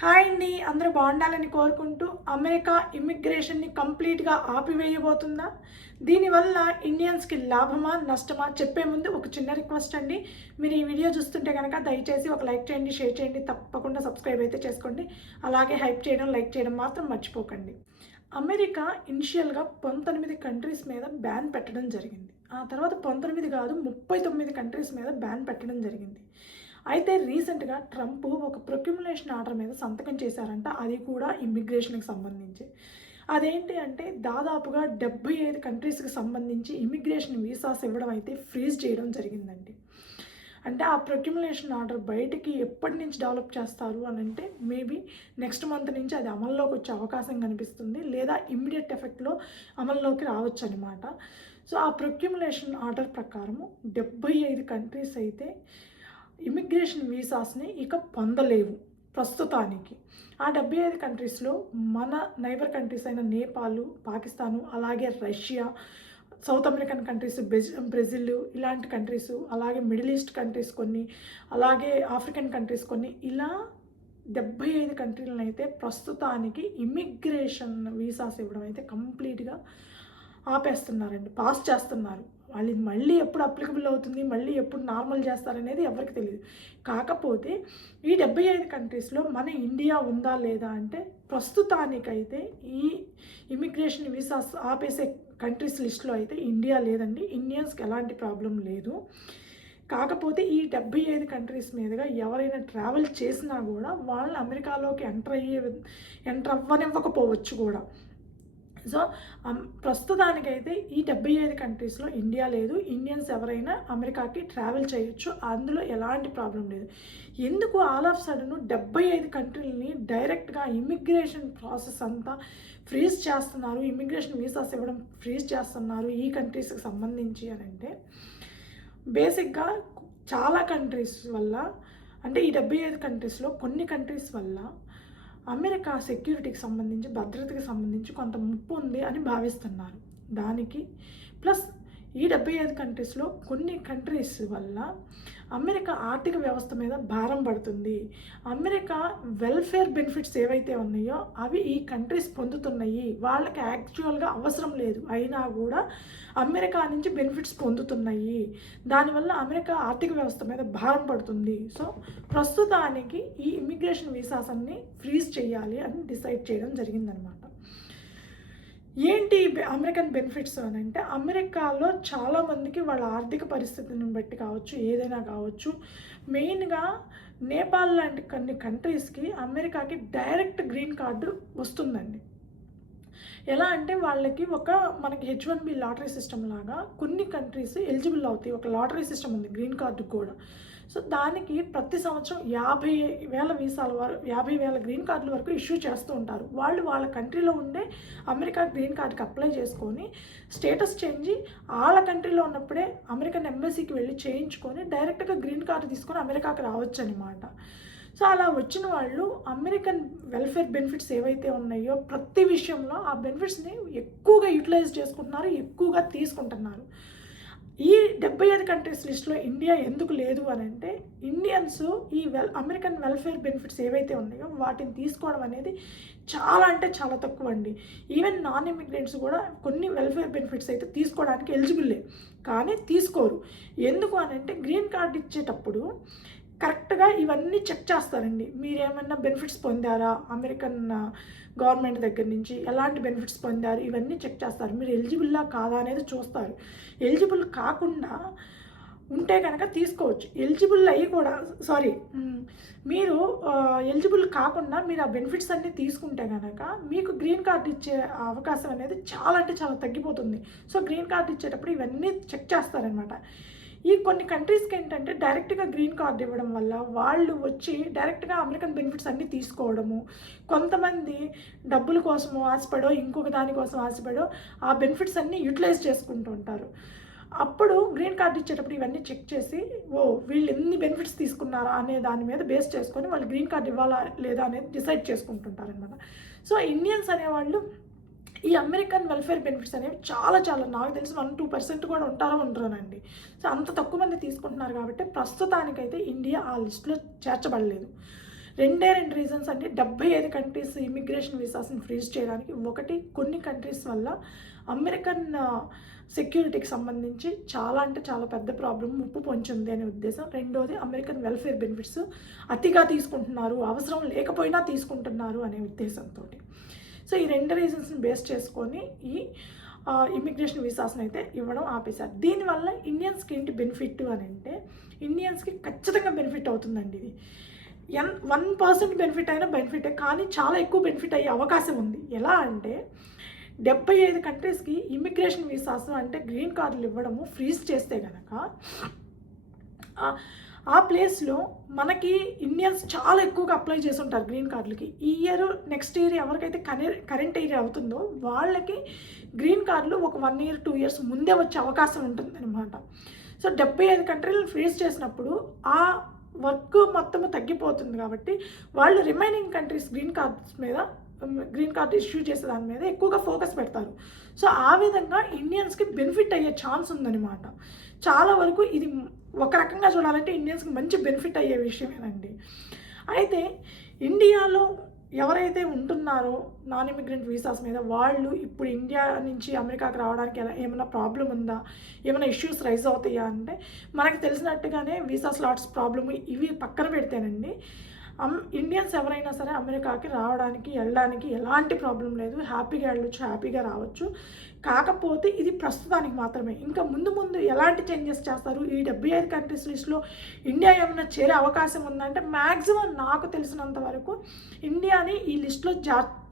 Hi అండి, అందరూ బాగుండాలని కోరుకుంటూ అమెరికా ఇమ్మిగ్రేషన్ని కంప్లీట్గా ఆపివేయబోతుందా? దీనివల్ల ఇండియన్స్కి లాభమా నష్టమా చెప్పే ముందు ఒక చిన్న రిక్వెస్ట్ అండి. మీరు ఈ వీడియో చూస్తుంటే కనుక దయచేసి ఒక లైక్ చేయండి, షేర్ చేయండి, తప్పకుండా సబ్స్క్రైబ్ అయితే చేసుకోండి. అలాగే హైప్ చేయడం, లైక్ చేయడం మాత్రం మర్చిపోకండి. అమెరికా ఇనిషియల్గా 19 కంట్రీస్ మీద బ్యాన్ పెట్టడం జరిగింది. ఆ తర్వాత 19 కాదు 39 కంట్రీస్ మీద బ్యాన్ పెట్టడం జరిగింది. అయితే రీసెంట్గా ట్రంప్ ఒక ప్రొక్యుములేషన్ ఆర్డర్ మీద సంతకం చేశారంట, అది కూడా ఇమ్మిగ్రేషన్కి సంబంధించి. అదేంటి అంటే దాదాపుగా 75 కంట్రీస్కి సంబంధించి ఇమ్మిగ్రేషన్ వీసాస్ ఇవ్వడం అయితే ఫ్రీజ్ చేయడం జరిగిందండి. అంటే ఆ ప్రొక్యుములేషన్ ఆర్డర్ బయటికి ఎప్పటి నుంచి డెవలప్ చేస్తారు అని అంటే మేబీ నెక్స్ట్ మంత్ నుంచి అది అమల్లోకి వచ్చే అవకాశం కనిపిస్తుంది, లేదా ఇమ్మీడియట్ ఎఫెక్ట్లో అమల్లోకి రావచ్చు అనమాట. సో ఆ ప్రొక్యుములేషన్ ఆర్డర్ ప్రకారము 75 కంట్రీస్ అయితే ఇమిగ్రేషన్ వీసాస్ని ఇక పొందలేవు ప్రస్తుతానికి. ఆ 75 కంట్రీస్లో మన నైబర్ కంట్రీస్ అయిన నేపాల్, పాకిస్తాను, అలాగే Russia, south American countries, Brazil ఇలాంటి కంట్రీస్, అలాగే మిడిల్ ఈస్ట్ కంట్రీస్ కొన్ని, అలాగే ఆఫ్రికన్ కంట్రీస్ కొన్ని, ఇలా 75 కంట్రీలను అయితే ప్రస్తుతానికి ఇమ్మిగ్రేషన్ వీసాస్ ఇవ్వడం అయితే కంప్లీట్గా ఆపేస్తున్నారండి, పాస్ చేస్తున్నారు. వాళ్ళు మళ్ళీ ఎప్పుడు అప్లికబుల్ అవుతుంది, మళ్ళీ ఎప్పుడు నార్మల్ చేస్తారనేది ఎవరికి తెలియదు. కాకపోతే ఈ 75 కంట్రీస్లో మన ఇండియా ఉందా లేదా అంటే ప్రస్తుతానికైతే ఈ ఇమిగ్రేషన్ వీసాస్ ఆపేసే కంట్రీస్ లిస్ట్లో అయితే ఇండియా లేదండి. ఇండియన్స్కి ఎలాంటి ప్రాబ్లం లేదు. కాకపోతే ఈ 75 కంట్రీస్ మీదుగా ఎవరైనా ట్రావెల్ చేసినా కూడా వాళ్ళని అమెరికాలోకి ఎంటర్ అవ్వనివ్వకపోవచ్చు కూడా. సో ప్రస్తుతానికైతే ఈ 75 కంట్రీస్లో ఇండియా లేదు. ఇండియన్స్ ఎవరైనా అమెరికాకి ట్రావెల్ చేయొచ్చు, అందులో ఎలాంటి ప్రాబ్లం లేదు. ఎందుకు ఆల్ ఆఫ్ సడన్ 75 కంట్రీలని డైరెక్ట్గా ఇమ్మిగ్రేషన్ ప్రాసెస్ అంతా ఫ్రీజ్ చేస్తున్నారు, ఇమ్మిగ్రేషన్ వీసాస్ ఇవ్వడం ఫ్రీజ్ చేస్తున్నారు ఈ కంట్రీస్కి సంబంధించి అని అంటే బేసిక్గా చాలా కంట్రీస్ వల్ల, అంటే ఈ 75 కంట్రీస్లో కొన్ని కంట్రీస్ వల్ల అమెరికా సెక్యూరిటీకి సంబంధించి, భద్రతకి సంబంధించి కొంత ముప్పు ఉంది అని భావిస్తున్నారు. దానికి ప్లస్ ఈ 75 కంట్రీస్లో కొన్ని కంట్రీస్ వల్ల అమెరికా ఆర్థిక వ్యవస్థ మీద భారం పడుతుంది. అమెరికా వెల్ఫేర్ బెనిఫిట్స్ ఏవైతే ఉన్నాయో అవి ఈ కంట్రీస్ పొందుతున్నాయి. వాళ్ళకి యాక్చువల్గా అవసరం లేదు, అయినా కూడా అమెరికా నుంచి బెనిఫిట్స్ పొందుతున్నాయి. దానివల్ల అమెరికా ఆర్థిక వ్యవస్థ మీద భారం పడుతుంది. సో ప్రస్తుతానికి ఈ ఇమ్మిగ్రేషన్ వీసాస్ అన్ని ఫ్రీజ్ చేయాలి అని డిసైడ్ చేయడం జరిగిందనమాట. ఏంటి అమెరికన్ బెనిఫిట్స్ అని అంటే అమెరికాలో చాలామందికి వాళ్ళ ఆర్థిక పరిస్థితిని బట్టి కావచ్చు, ఏదైనా కావచ్చు, మెయిన్గా నేపాల్ లాంటి కొన్ని కంట్రీస్కి అమెరికాకి డైరెక్ట్ గ్రీన్ కార్డు వస్తుందండి. ఎలా అంటే వాళ్ళకి మనకి H1B లాటరీ సిస్టమ్ లాగా కొన్ని కంట్రీస్ ఎలిజిబుల్ అవుతాయి. ఒక లాటరీ సిస్టమ్ ఉంది గ్రీన్ కార్డు కూడా. సో దానికి ప్రతి సంవత్సరం 50,000 వీసాల వరకు, 50,000 గ్రీన్ కార్డుల వరకు ఇష్యూ చేస్తూ ఉంటారు. వాళ్ళు వాళ్ళ కంట్రీలో ఉండే అమెరికా గ్రీన్ కార్డుకి అప్లై చేసుకొని స్టేటస్ చేంజ్ వాళ్ళ కంట్రీలో ఉన్నప్పుడే అమెరికన్ ఎంబసీకి వెళ్ళి చేయించుకొని డైరెక్ట్గా గ్రీన్ కార్డు తీసుకొని అమెరికాకి రావచ్చు అనమాట. సో అలా వచ్చిన వాళ్ళు అమెరికన్ వెల్ఫేర్ బెనిఫిట్స్ ఏవైతే ఉన్నాయో ప్రతి విషయంలో ఆ బెనిఫిట్స్ని ఎక్కువగా యూటిలైజ్ చేసుకుంటున్నారు, ఎక్కువగా తీసుకుంటున్నారు. ఈ 75 కంట్రీస్ లిస్ట్లో ఇండియా ఎందుకు లేదు అని అంటే ఇండియన్స్ ఈ అమెరికన్ వెల్ఫేర్ బెనిఫిట్స్ ఏవైతే ఉన్నాయో వాటిని తీసుకోవడం అనేది చాలా అంటే చాలా తక్కువ అండి. ఈవెన్ నాన్ ఇమిగ్రెంట్స్ కూడా కొన్ని వెల్ఫేర్ బెనిఫిట్స్ అయితే తీసుకోవడానికి ఎలిజిబుల్లే, కానీ తీసుకోరు. ఎందుకు అని అంటే గ్రీన్ కార్డ్ ఇచ్చేటప్పుడు కరెక్ట్గా ఇవన్నీ చెక్ చేస్తారండి. మీరేమన్నా బెనిఫిట్స్ పొందారా అమెరికన్ గవర్నమెంట్ దగ్గర నుంచి, ఎలాంటి బెనిఫిట్స్ పొందారు, ఇవన్నీ చెక్ చేస్తారు. మీరు ఎలిజిబుల్లా కాదా అనేది చూస్తారు. ఎలిజిబుల్ కాకుండా ఉంటే కనుక తీసుకోవచ్చు. ఎలిజిబుల్ అయ్యి కూడా మీరు ఎలిజిబుల్ కాకుండా మీరు ఆ బెనిఫిట్స్ అన్నీ తీసుకుంటే కనుక మీకు గ్రీన్ కార్డ్ ఇచ్చే అవకాశం అనేది చాలా అంటే చాలా తగ్గిపోతుంది. సో గ్రీన్ కార్డ్ ఇచ్చేటప్పుడు ఇవన్నీ చెక్ చేస్తారనమాట. ఈ కొన్ని కంట్రీస్కి ఏంటంటే డైరెక్ట్గా గ్రీన్ కార్డ్ ఇవ్వడం వల్ల వాళ్ళు వచ్చి డైరెక్ట్గా అమెరికన్ బెనిఫిట్స్ అన్నీ తీసుకోవడము, కొంతమంది డబ్బుల కోసమో ఆశపడో ఇంకొక దానికోసం ఆశపడో ఆ బెనిఫిట్స్ అన్నీ యూటిలైజ్ చేసుకుంటూ ఉంటారు. అప్పుడు గ్రీన్ కార్డ్ ఇచ్చేటప్పుడు ఇవన్నీ చెక్ చేసి వీళ్ళు ఎన్ని బెనిఫిట్స్ తీసుకున్నారా అనే దాని మీద బేస్ చేసుకొని వాళ్ళు గ్రీన్ కార్డ్ ఇవ్వాలా లేదా అనేది డిసైడ్ చేసుకుంటుంటారనమాట. సో ఇండియన్స్ అనేవాళ్ళు ఈ అమెరికన్ వెల్ఫేర్ బెనిఫిట్స్ అనేవి చాలా చాలా నాకు తెలిసి 1-2% కూడా ఉండరోనండి. సో అంత తక్కువ మంది తీసుకుంటున్నారు కాబట్టి ప్రస్తుతానికైతే ఇండియా ఆ లిస్టులో చేర్చబడలేదు. రెండు రీజన్స్ అండి. 75 కంట్రీస్ ఇమిగ్రేషన్ వీసాస్ని ఫ్రీజ్ చేయడానికి. ఒకటి, కొన్ని కంట్రీస్ వల్ల అమెరికన్ సెక్యూరిటీకి సంబంధించి చాలా అంటే చాలా పెద్ద ప్రాబ్లం, ముప్పు పొంచింది అనే ఉద్దేశం. రెండోది, అమెరికన్ వెల్ఫేర్ బెనిఫిట్స్ అతిగా తీసుకుంటున్నారు, అవసరం లేకపోయినా తీసుకుంటున్నారు అనే ఉద్దేశంతో. సో ఈ రెండు రీజన్స్ని బేస్ చేసుకొని ఈ ఇమిగ్రేషన్ వీసాస్ని అయితే ఇవ్వడం ఆపేశారు. దీనివల్ల ఇండియన్స్కి ఏంటి బెనిఫిట్ అని అంటే, ఇండియన్స్కి ఖచ్చితంగా బెనిఫిట్ అవుతుందండి. ఇది 1% బెనిఫిట్ అయినా బెనిఫిటే, కానీ చాలా ఎక్కువ బెనిఫిట్ అయ్యే అవకాశం ఉంది. ఎలా అంటే 75 కంట్రీస్కి ఇమిగ్రేషన్ వీసాస్ అంటే గ్రీన్ కార్డులు ఇవ్వడము ఫ్రీజ్ చేస్తే కనుక ఆ ప్లేస్లో మనకి ఇండియన్స్ చాలా ఎక్కువగా అప్లై చేసి ఉంటారు గ్రీన్ కార్డులకి. ఈ ఇయర్ నెక్స్ట్ ఇయర్ ఎవరికైతే కరెంట్ ఇయర్ అవుతుందో వాళ్ళకి గ్రీన్ కార్డులు ఒక 1 year 2 years ముందే వచ్చే అవకాశం ఉంటుందన్నమాట. సో 75 కంట్రీలను ఫ్రీజ్ చేసినప్పుడు ఆ వర్క్ మొత్తము తగ్గిపోతుంది కాబట్టి వాళ్ళు remaining countries green card issue చేసే దాని మీద ఎక్కువగా ఫోకస్ పెడతారు. సో ఆ విధంగా ఇండియన్స్కి బెనిఫిట్ అయ్యే ఛాన్స్ ఉందన్నమాట. చాలా వరకు ఇది ఒక రకంగా చూడాలంటే ఇండియన్స్కి మంచి బెనిఫిట్ అయ్యే విషయమేనండి. అయితే ఇండియాలో ఎవరైతే ఉంటున్నారో నాన్ ఇమిగ్రెంట్ వీసాస్ మీద, వాళ్ళు ఇప్పుడు ఇండియా నుంచి అమెరికాకి రావడానికి ఏమైనా ప్రాబ్లం ఉందా, ఏమైనా ఇష్యూస్ రైజ్ అవుతాయా అంటే, మనకు తెలిసినట్టుగానే వీసా స్లాట్స్ ప్రాబ్లమ్ ఇవి పక్కన పెడితేనండి, ఇండియన్స్ ఎవరైనా సరే అమెరికాకి రావడానికి వెళ్ళడానికి ఎలాంటి ప్రాబ్లం లేదు, హ్యాపీగా వెళ్ళొచ్చు, హ్యాపీగా రావచ్చు. కాకపోతే ఇది ప్రస్తుతానికి మాత్రమే. ఇంకా ముందు ముందు ఎలాంటి చేంజెస్ చేస్తారు, ఈ 75 కంట్రీస్ లిస్ట్లో ఇండియా ఏమైనా చేరే అవకాశం ఉందంటే, మ్యాక్సిమం నాకు తెలిసినంత వరకు ఇండియాని ఈ లిస్ట్లో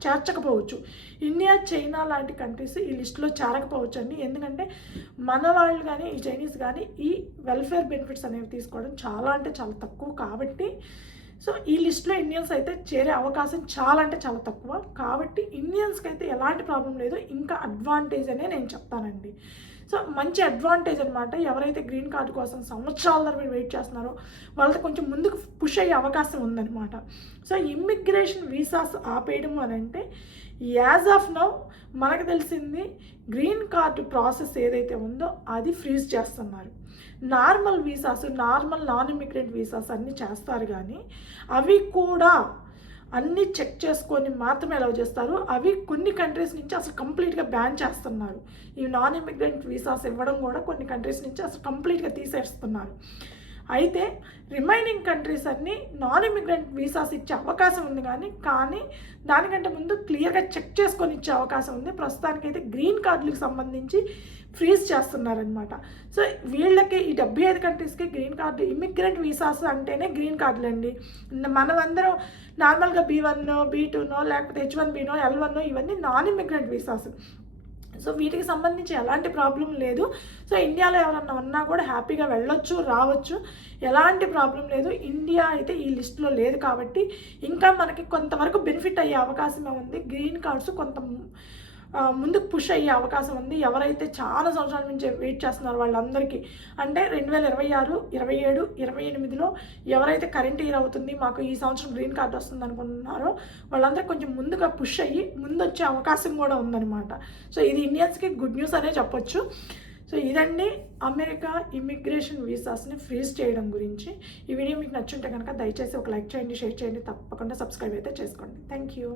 చేర్చకపోవచ్చు. ఇండియా, చైనా లాంటి కంట్రీస్ ఈ లిస్ట్లో చేరకపోవచ్చు అండి. ఎందుకంటే మన వాళ్ళు కానీ ఈ చైనీస్ కానీ ఈ వెల్ఫేర్ బెనిఫిట్స్ అనేవి తీసుకోవడం చాలా అంటే చాలా తక్కువ కాబట్టి, సో ఈ లిస్ట్లో ఇండియన్స్ అయితే చేరే అవకాశం చాలా అంటే చాలా తక్కువ. కాబట్టి ఇండియన్స్కి అయితే ఎలాంటి ప్రాబ్లం లేదు, ఇంకా అడ్వాంటేజ్ అనే నేను చెప్తానండి. సో మంచి అడ్వాంటేజ్ అనమాట. ఎవరైతే గ్రీన్ కార్డు కోసం సంవత్సరాల తరబడి వెయిట్ చేస్తున్నారో వాళ్ళతో కొంచెం ముందుకు పుష్ అయ్యే అవకాశం ఉందన్నమాట. సో ఇమ్మిగ్రేషన్ వీసాస్ ఆపేయడం అని అంటే, యాజ్ ఆఫ్ నౌ మనకు తెలిసింది గ్రీన్ కార్డు ప్రాసెస్ ఏదైతే ఉందో అది ఫ్రీజ్ చేస్తున్నారు. Normal visas, normal non immigrant visas అన్నీ చేస్తారు, కానీ అవి కూడా అన్నీ చెక్ చేసుకొని మాత్రమే అలౌ చేస్తారు. అవి కొన్ని కంట్రీస్ నుంచి అసలు కంప్లీట్గా బ్యాన్ చేస్తున్నారు. ఈ నాన్ ఇమిగ్రెంట్ వీసాస్ ఇవ్వడం కూడా కొన్ని కంట్రీస్ నుంచి అసలు కంప్లీట్గా తీసేస్తున్నారు. అయితే రిమైనింగ్ కంట్రీస్ అన్నీ నాన్ ఇమిగ్రెంట్ వీసాస్ ఇచ్చే అవకాశం ఉంది, కానీ దానికంటే ముందు క్లియర్గా చెక్ చేసుకొని ఇచ్చే అవకాశం ఉంది. ప్రస్తుతానికైతే గ్రీన్ కార్డులకు సంబంధించి ఫ్రీజ్ చేస్తున్నారనమాట. సో వీళ్ళకి ఈ 75 కంట్రీస్కి గ్రీన్ కార్డు, ఇమిగ్రెంట్ వీసాస్ అంటేనే గ్రీన్ కార్డులు అండి. మనమందరం నార్మల్గా B1, B2 లేకపోతే H1B, L1 ఇవన్నీ నాన్ ఇమిగ్రెంట్ వీసాస్. సో వీటికి సంబంధించి ఎలాంటి ప్రాబ్లం లేదు. సో ఇండియాలో ఎవరన్నా ఉన్నా కూడా హ్యాపీగా వెళ్ళొచ్చు, రావచ్చు, ఎలాంటి ప్రాబ్లం లేదు. ఇండియా అయితే ఈ లిస్ట్లో లేదు కాబట్టి ఇంకా మనకి కొంతవరకు బెనిఫిట్ అయ్యే అవకాశమే ఉంది. గ్రీన్ కార్డ్స్ కొంత ముందుకు పుష్ అయ్యే అవకాశం ఉంది. ఎవరైతే చాలా సంవత్సరాల నుంచి వెయిట్ చేస్తున్నారో వాళ్ళందరికీ, అంటే 2026, 27, 28లో ఎవరైతే కరెంట్ ఇయర్ అవుతుంది, మాకు ఈ సంవత్సరం గ్రీన్ కార్డ్ వస్తుంది అనుకుంటున్నారో వాళ్ళందరికీ కొంచెం ముందుగా పుష్ అయ్యి ముందు వచ్చే అవకాశం కూడా ఉందన్నమాట. సో ఇది ఇండియన్స్కి గుడ్ న్యూస్ అనే చెప్పొచ్చు. సో ఇదండి అమెరికా ఇమిగ్రేషన్ వీసాస్ని ఫ్రీజ్ చేయడం గురించి. ఈ వీడియో మీకు నచ్చుంటే కనుక దయచేసి ఒక లైక్ చేయండి, షేర్ చేయండి, తప్పకుండా సబ్స్క్రైబ్ అయితే చేసుకోండి. Thank you.